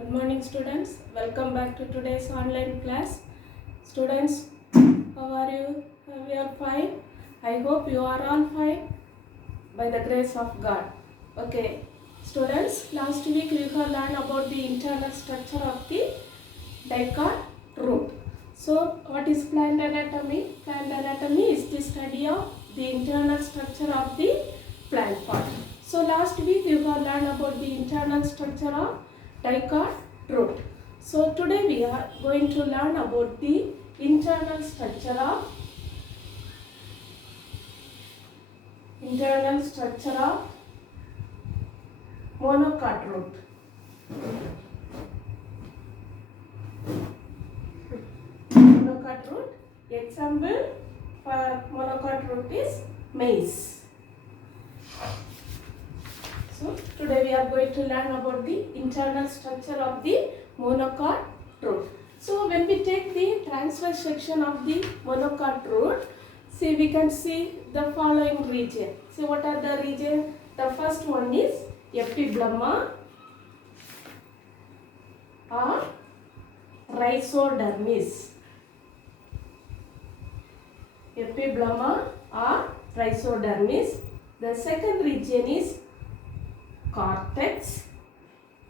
Good morning students, welcome back to today's online class. Students, how are you? We are fine. I hope you are all fine by the grace of God. Okay, students, last week we have learned about the internal structure of the dicot root. So, what is plant anatomy? Plant anatomy is the study of the internal structure of the plant part. So, last week you have learned about the internal structure of dicot root. So, today we are going to learn about the internal structure of monocot root. Monocot root. Example for monocot root is maize. So today we are going to learn about the internal structure of the monocot root. So when we take the transverse section of the monocot root, see we can see the following region. See what are the region? The first one is epiblema or rhizodermis. Epiblema or rhizodermis. The second region is cortex.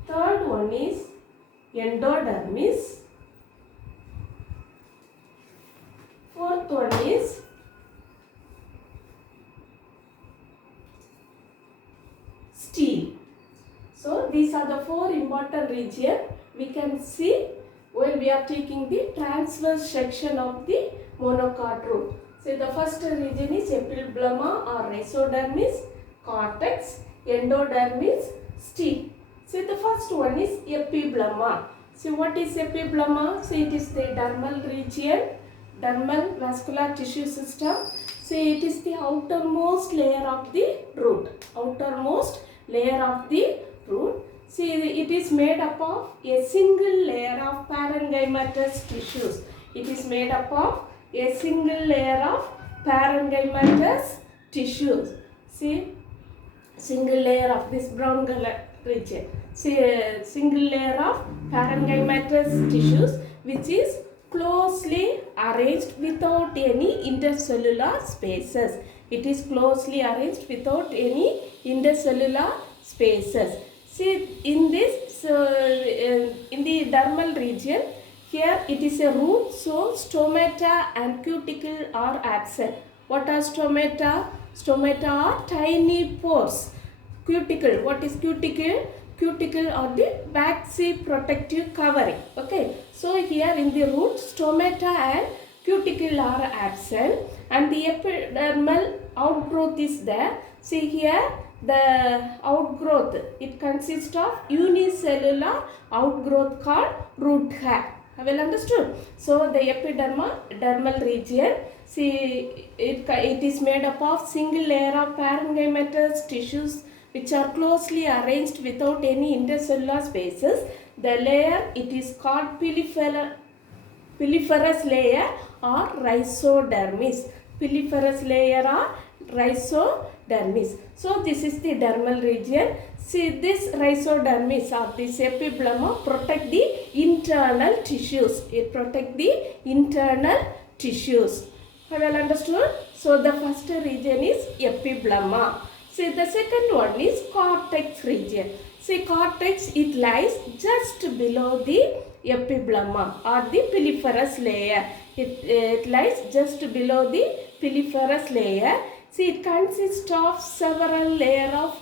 Third one is endodermis. Fourth one is stele. So these are the four important regions we can see when we are taking the transverse section of the monocot root. So the first region is epiblema or rhizodermis, cortex, endodermis, stele. So the first one is epiblema. So what is epiblema? So it is the dermal region, dermal vascular tissue system. So it is the outermost layer of the root. Outermost layer of the root. See, it is made up of a single layer of parenchymatous tissues. It is made up of a single layer of parenchymatous tissues. See, single layer of this brown color region. See, a single layer of parenchymatous tissues which is closely arranged without any intercellular spaces. It is closely arranged without any intercellular spaces. See, in this, in the dermal region, here it is a root, so stomata and cuticle are absent. What are stomata? Stomata are tiny pores. Cuticle, what is cuticle? Cuticle are the waxy protective covering. Okay, so here in the root, stomata and cuticle are absent and the epidermal outgrowth is there. See here, the outgrowth, it consists of unicellular outgrowth called root hair. Well understood? So the dermal region, see it is made up of single layer of parenchymatous tissues which are closely arranged without any intercellular spaces. The layer, it is called piliferous layer or rhizodermis. Piliferous layer or rhizodermis. So this is the dermal region. See, this rhizodermis or this epiblema protect the internal tissues. It protect the internal tissues. Well understood? So the first region is epiblema. See, the second one is cortex region. See, cortex, it lies just below the epiblema or the piliferous layer. It lies just below the piliferous layer. See, it consists of several layers of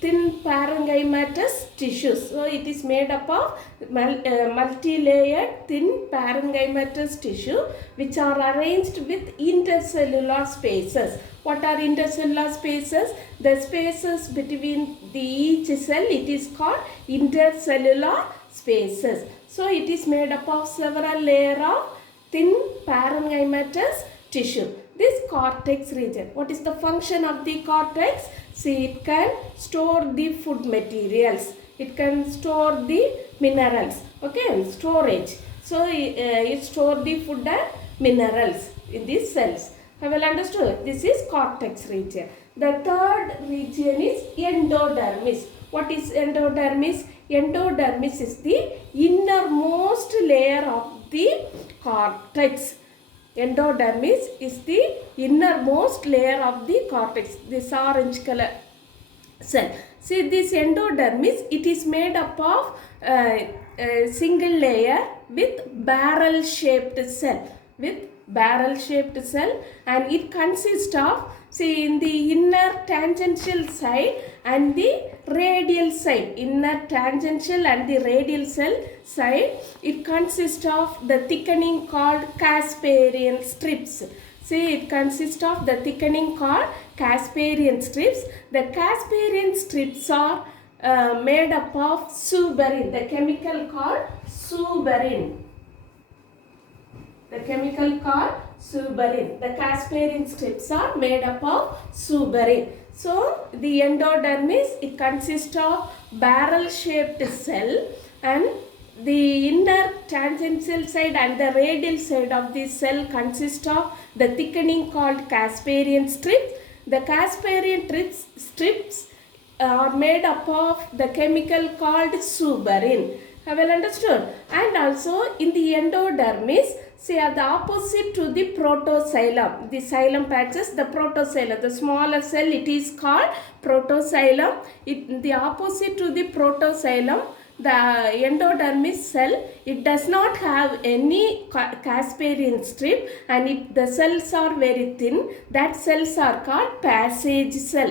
thin parenchymatous tissues. So, it is made up of multi-layered thin parenchymatous tissue which are arranged with intercellular spaces. What are intercellular spaces? The spaces between each cell, it is called intercellular spaces. So, it is made up of several layers of thin parenchymatous tissue. This cortex region, what is the function of the cortex? See, it can store the food materials. It can store the minerals. Okay, storage. So, it store the food and minerals in these cells. Have you understood? This is cortex region. The third region is endodermis. What is endodermis? Endodermis is the innermost layer of the cortex. Endodermis is the innermost layer of the cortex, this orange color cell. See, this endodermis, it is made up of a single layer with barrel shaped cell, and it consists of, see, in the inner tangential side and the radial side, side, it consists of the thickening called Casparian strips. See, it consists of the thickening called Casparian strips. The Casparian strips are made up of suberin, the chemical called suberin. The Casparian strips are made up of suberin. So, the endodermis, it consists of barrel-shaped cell, and the inner tangential side and the radial side of this cell consists of the thickening called Casparian strips. The Casparian strips are made up of the chemical called suberin. Have you understood? And also in the endodermis, see, at the opposite to the protoxylem, the xylem patches, the protoxylem, the smaller cell, it is called protoxylem. The opposite to the protoxylem, the endodermis cell, it does not have any Casparian strip, and the cells are very thin. That cells are called passage cell.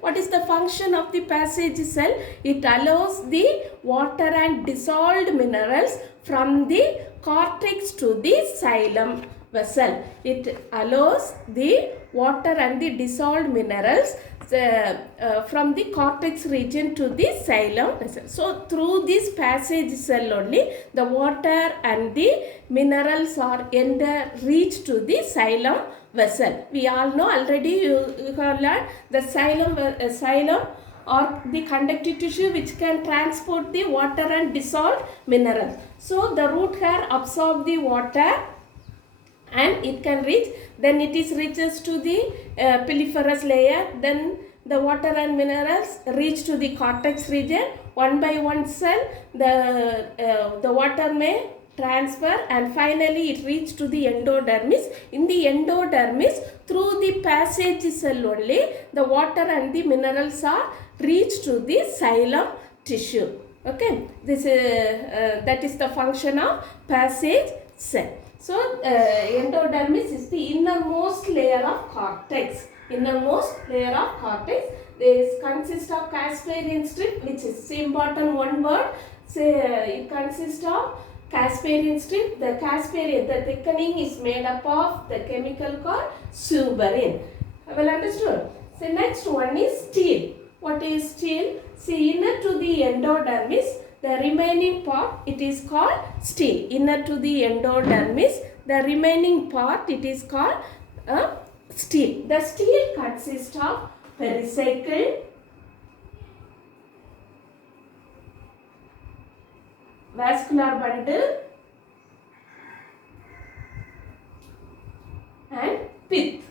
What is the function of the passage cell? It allows the water and dissolved minerals from the cortex to the xylem vessel. It allows the water and the dissolved minerals from the cortex region to the xylem vessel. So, through this passage cell only, the water and the minerals are reach to the xylem vessel. We all know already, you have learned the xylem or the conductive tissue which can transport the water and dissolved minerals. So, the root hair absorbs the water and it can reach, then it is reaches to the piliferous layer, then the water and minerals reach to the cortex region. One by one cell, the water may transfer, and finally it reaches to the endodermis. In the endodermis, through the passage cell only, the water and the minerals are reached to the xylem tissue. Okay, that is the function of passage cell. So, endodermis is the innermost layer of cortex. This consists of Casparian strip, which is important one word. It consists of Casparian strip. The thickening is made up of the chemical called suberin. Well understood? So, next one is stele. What is stele? See, inner to the endodermis, the remaining part, it is called stele. Inner to the endodermis, the remaining part, it is called stele. The stele consists of pericycle, vascular bundle, and pith.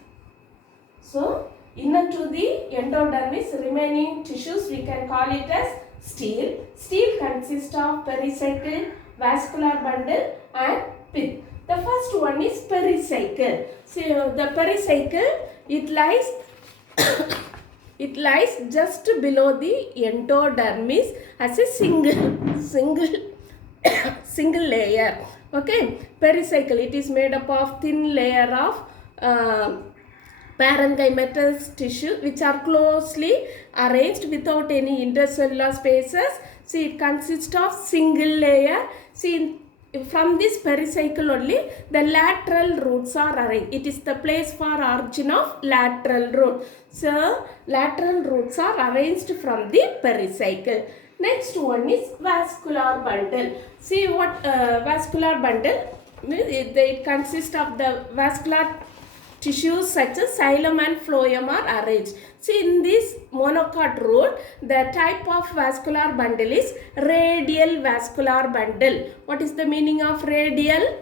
So, inner to the endodermis, remaining tissues, we can call it as stele. Stele consists of pericycle, vascular bundle, and pith. The first one is pericycle. So, the pericycle, it lies just below the endodermis as a single layer. Okay, pericycle, it is made up of thin layer of parenchymatous tissue which are closely arranged without any intercellular spaces. See, it consists of single layer. See, from this pericycle only, the lateral roots are arranged. It is the place for origin of lateral root. So, lateral roots are arranged from the pericycle. Next one is vascular bundle. See what vascular bundle, it consists of the vascular tissues such as xylem and phloem are arranged. See, in this monocot root, the type of vascular bundle is radial vascular bundle. What is the meaning of radial?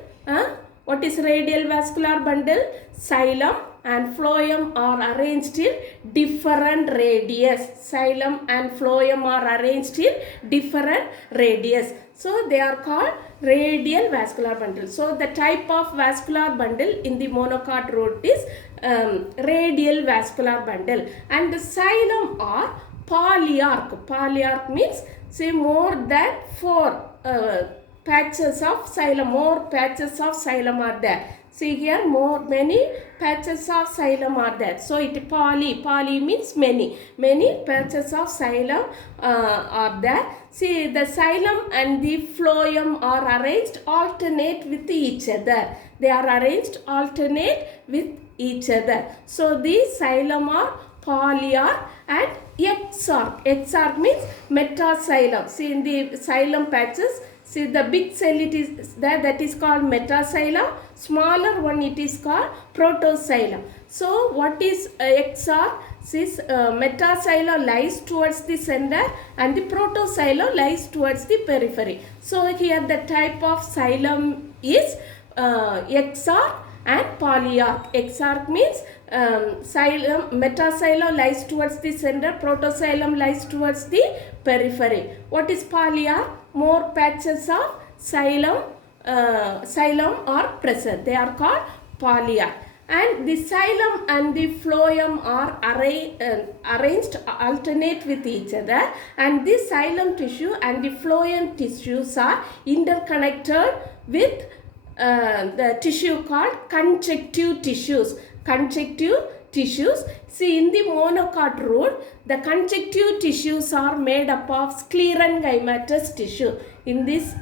What is radial vascular bundle? Xylem and phloem are arranged in different radius. Xylem and phloem are arranged in different radius. So they are called radial vascular bundle. So the type of vascular bundle in the monocot root is radial vascular bundle, and the xylem are polyarc. Polyarc means say more than 4 patches of xylem. More patches of xylem are there. See here, many patches of xylem are there. So it poly means many patches of xylem are there. See, the xylem and the phloem are arranged alternate with each other. They are arranged alternate with each other. So these xylem are polyarc and exarch. Exarch means metaxylem. See, in the xylem patches, see the big cell it is there, that is called metaxylem. Smaller one it is called protoxylem. So what is exarch? This metaxylem lies towards the center and the protoxylem lies towards the periphery. So here the type of xylem is exarch and polyarc. Exarch means xylem, metaxylem lies towards the center, protoxylem lies towards the periphery. What is polyarc? More patches of xylem are present. They are called polyarc. And the xylem and the phloem are arranged alternate with each other, and the xylem tissue and the phloem tissues are interconnected with the tissue called conjunctive tissues. Conjunctive tissues. See, in the monocot root, the conjunctive tissues are made up of sclerenchymatous tissue. In this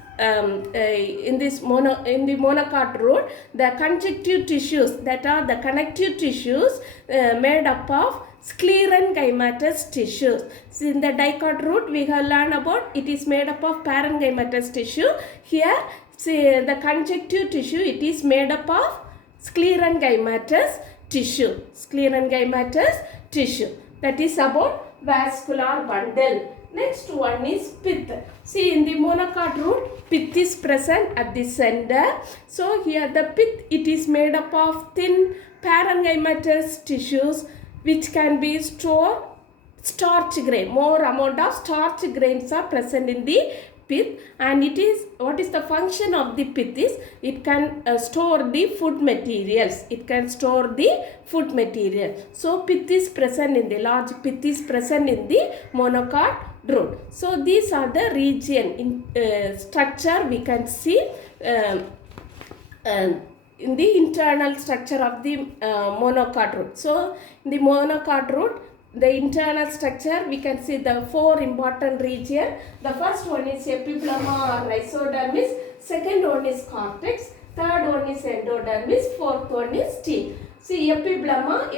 monocot root, the conjunctive tissues, that are the connective tissues made up of sclerenchymatous tissues. So in the dicot root, we have learned about it is made up of parenchymatous tissue. Here, see the conjunctive tissue, it is made up of sclerenchymatous tissue. Sclerenchymatous tissue. That is about vascular bundle. Next one is pith. See, in the monocot root, pith is present at the center. So here the pith, it is made up of thin parenchymatous tissues which can be stored starch grain. More amount of starch grains are present in the pith, and it is, what is the function of the pith is, it can store the food materials. It can store the food material. So pith is present in the large pith is present in the monocot root. So these are the region in structure we can see in the internal structure of the monocot root. So in the monocot root, the internal structure, we can see the 4 important regions. The first one is epiblema or rhizodermis, second one is cortex, third one is endodermis, fourth one is teeth. See, epiblema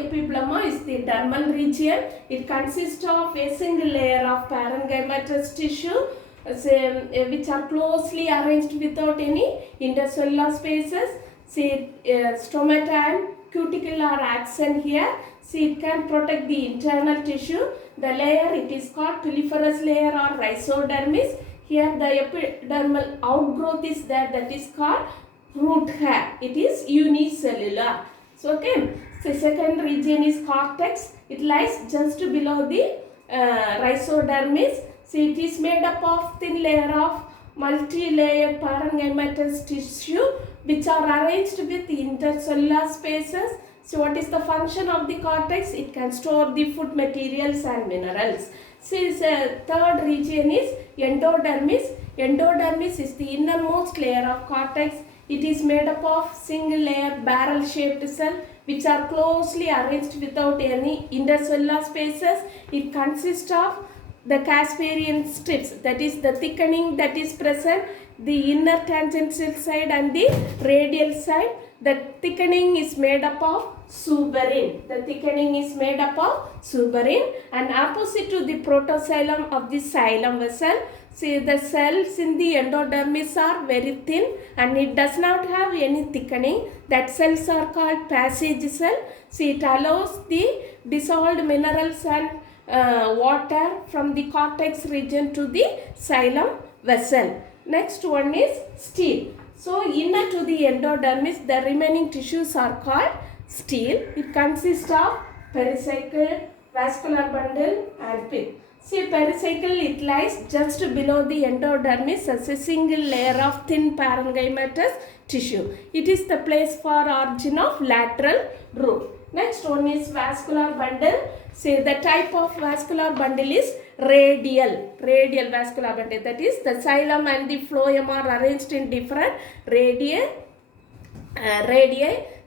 is the dermal region. It consists of a single layer of parenchymatous tissue which are closely arranged without any intercellular spaces. See, stomata and cuticle are absent here. See, it can protect the internal tissue. The layer, it is called piliferous layer or rhizodermis. Here the epidermal outgrowth is there, that is called root hair. It is unicellular. So, okay. So, second region is cortex. It lies just below the rhizodermis. See, it is made up of thin layer of multi-layered parenchymatous tissue which are arranged with intercellular spaces. So what is the function of the cortex? It can store the food materials and minerals. Since third region is endodermis. Endodermis is the innermost layer of cortex. It is made up of single layer barrel shaped cell which are closely arranged without any intercellular spaces. It consists of the Casparian strips, that is the thickening that is present, the inner tangential side and the radial side. The thickening is made up of suberin. The thickening is made up of suberin, and opposite to the protoxylem of the xylem vessel. See, the cells in the endodermis are very thin and it does not have any thickening. That cells are called passage cell. See, it allows the dissolved minerals and water from the cortex region to the xylem vessel. Next one is stele. So inner to the endodermis, the remaining tissues are called stele. It consists of pericycle, vascular bundle and pith. See, pericycle, it lies just below the endodermis as a single layer of thin parenchymatous tissue. It is the place for origin of lateral root. Next one is vascular bundle. See, the type of vascular bundle is radial vascular bundle. That is, the xylem and the phloem are arranged in different radii.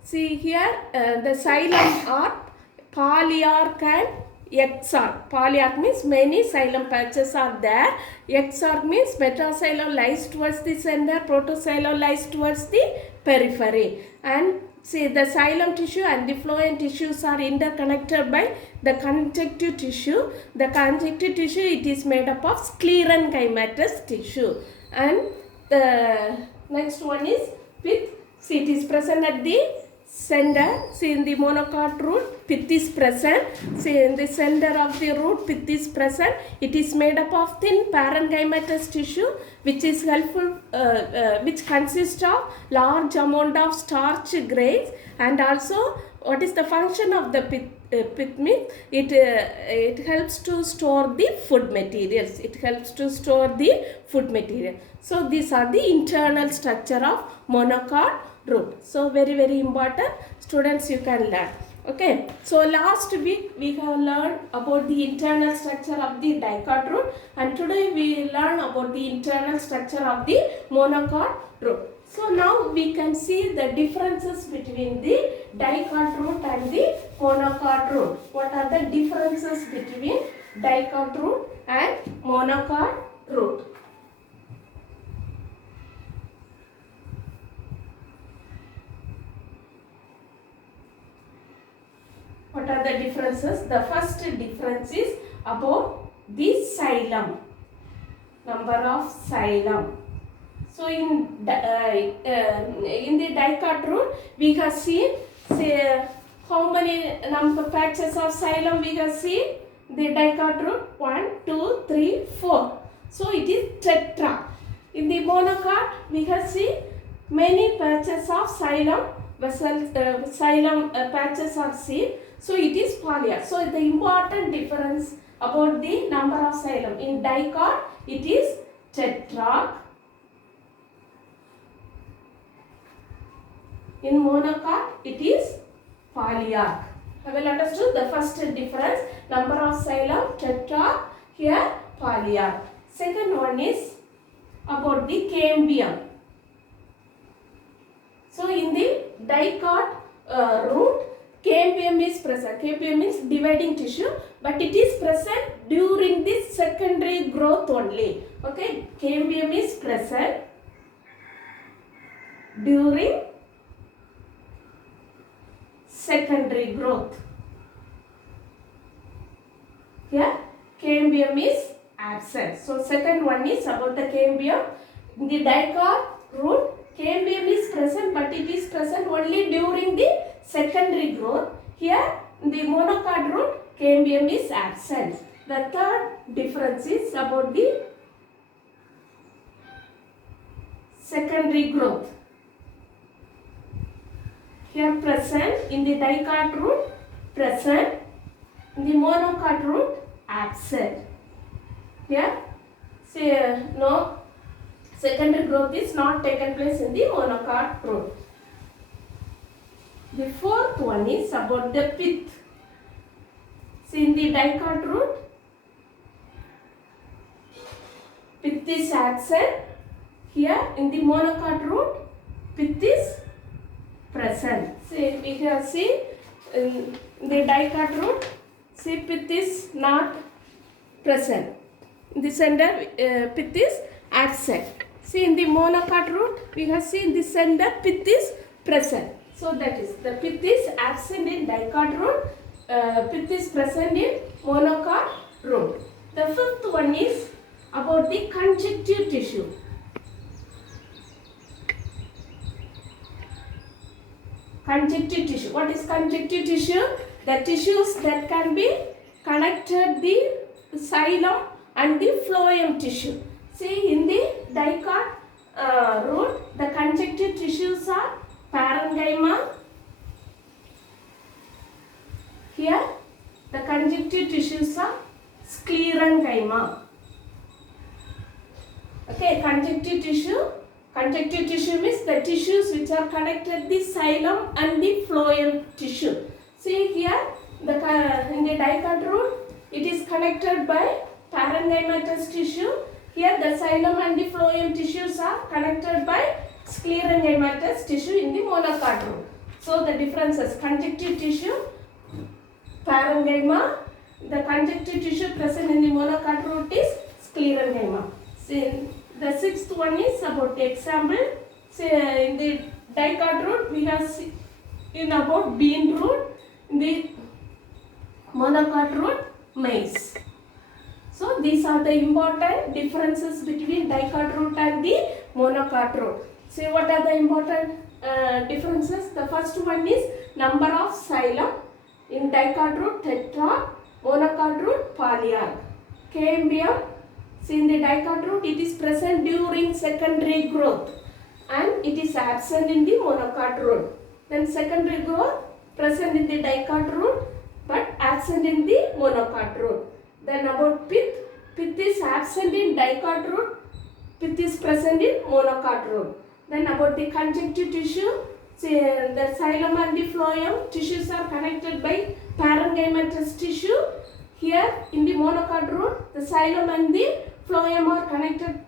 See here, the xylem are polyarch and exarch. Polyarch means many xylem patches are there. Exarch means metaxylem lies towards the center, protoxylem lies towards the periphery. And see, the xylem tissue and the phloem tissues are interconnected by the conjunctive tissue. The conjunctive tissue, it is made up of sclerenchymatous tissue. And the next one is pith. See, it is present at the center. See, in the monocot root, pith is present. See, in the center of the root, pith is present. It is made up of thin parenchymatous tissue, which is helpful, which consists of large amount of starch grains. And also, what is the function of the pith means? It helps to store the food materials. It helps to store the food material. So, these are the internal structure of monocot root. So, very important, students, you can learn. Okay, so last week we have learned about the internal structure of the dicot root, and today we learn about the internal structure of the monocot root. So now we can see the differences between the dicot root and the monocot root. What are the differences between dicot root and monocot root? What are the differences? The first difference is about the xylem, number of xylem. So in the dicot root, we have seen, say, how many number patches of xylem we have seen? The dicot root, 1, 2, 3, 4. So it is tetra. In the monocot, we have seen many patches of xylem. Xylem patches are seen. So it is polyarch. So the important difference about the number of xylem. In dicot, it is tetrarch. In monocot, it is polyarch. Have you understood the first difference? Number of xylem, tetrarch, here polyarch. Second one is about the cambium. So in the dicot root, cambium is present. Cambium means dividing tissue, but it is present during the secondary growth only. Okay, cambium is present during secondary growth. Here, cambium is absent. So, second one is about the cambium. In the dicot root, cambium is present, but it is present only during the secondary growth. Here, in the monocot root, cambium is absent. The third difference is about the secondary growth. Here present in the dicot root, present in the monocot root, absent. Here, say no, secondary growth is not taken place in the monocot root. The fourth one is about the pith. See, in the dicot root, pith is absent. Here in the monocot root, pith is present. See, we have seen in the dicot root, see, pith is not present. In the center, pith is absent. See, in the monocot root, we have seen the center, pith is present. So that is, the pith is absent in dicot root, pith is present in monocot root. The fifth one is about the conjunctive tissue. Conjunctive tissue. What is conjunctive tissue? The tissues that can be connected the xylem and the phloem tissue. See, in the dicot root, the conjunctive tissues are parenchyma, Here the conjunctive tissues are sclerenchyma. Okay, conjunctive tissue means the tissues which are connected the xylem and the phloem tissue. See here, in the dicot root, it is connected by parenchymatous tissue. Here the xylem and the phloem tissues are connected by sclerenchymatous tissue in the monocot root. So the differences: conjunctive tissue, parenchyma. The conjunctive tissue present in the monocot root is sclerenchyma. See, the sixth one is about the example. Say in the dicot root we have seen about bean root. In the monocot root, maize. So these are the important differences between dicot root and the monocot root. See, what are the important differences? The first one is number of xylem. In dicot root, tetrad, monocot root, polyarch. Cambium. See, in the dicot root, it is present during secondary growth and it is absent in the monocot root. Then secondary growth present in the dicot root but absent in the monocot root. Then about pith. Pith is absent in dicot root. Pith is present in monocot root. Then about the conjunctive tissue. See, the xylem and the phloem tissues are connected by parenchymatous tissue. Here in the monocot root, the xylem and the phloem are connected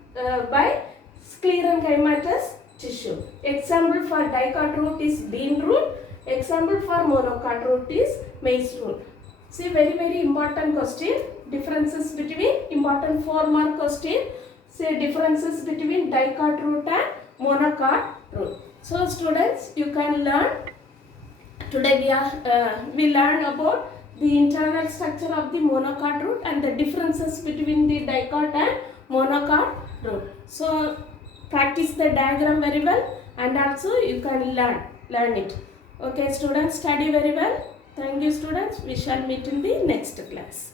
by sclerenchymatous tissue. Example for dicot root is bean root. Example for monocot root is maize root. See, very important question. Differences between, important 4-mark question. Say differences between dicot root and monocot root. So students, you can learn. Today we learn about the internal structure of the monocot root and the differences between the dicot and monocot root. So practice the diagram very well and also you can learn it. Okay students, study very well. Thank you students. We shall meet in the next class.